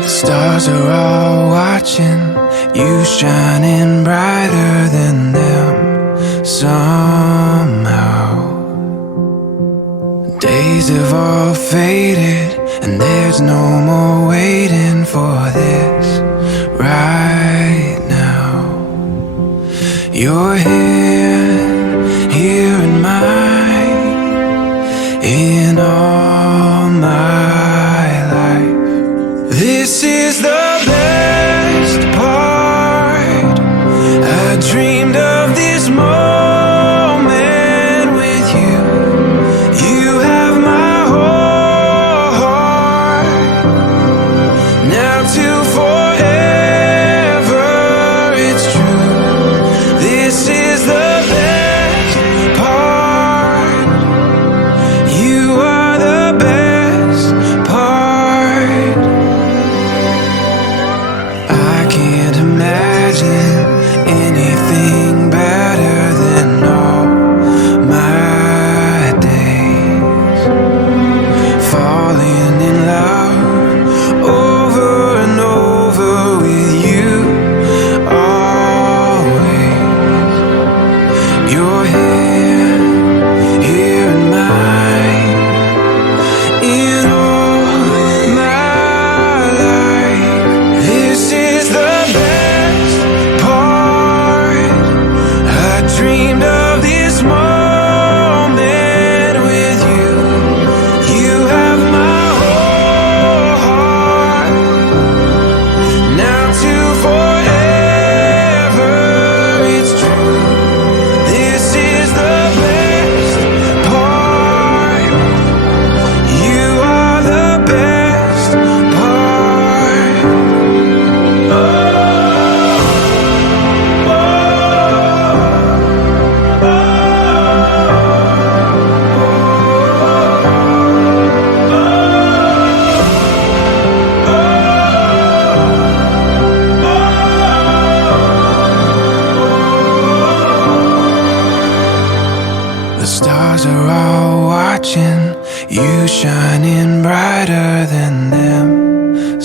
The stars are all watching you, shining brighter than them somehow. Days have all faded, and there's no more waiting for this right now. Your hand here in mine, in all my life. This is the best part. I dreamed of this moment with you. You have my whole heart. Now to forever, it's true. This is the best part. You are the best part. I can't imagine anything better than all my days. Falling in love over and over with you always. Your hand here in mine, in all my life. This is the best part. I dreamed of this moment with you. You have my whole heart. Now to forever, it's true. This is the best part. You are the best part. The stars are all watching you, shining brighter than them.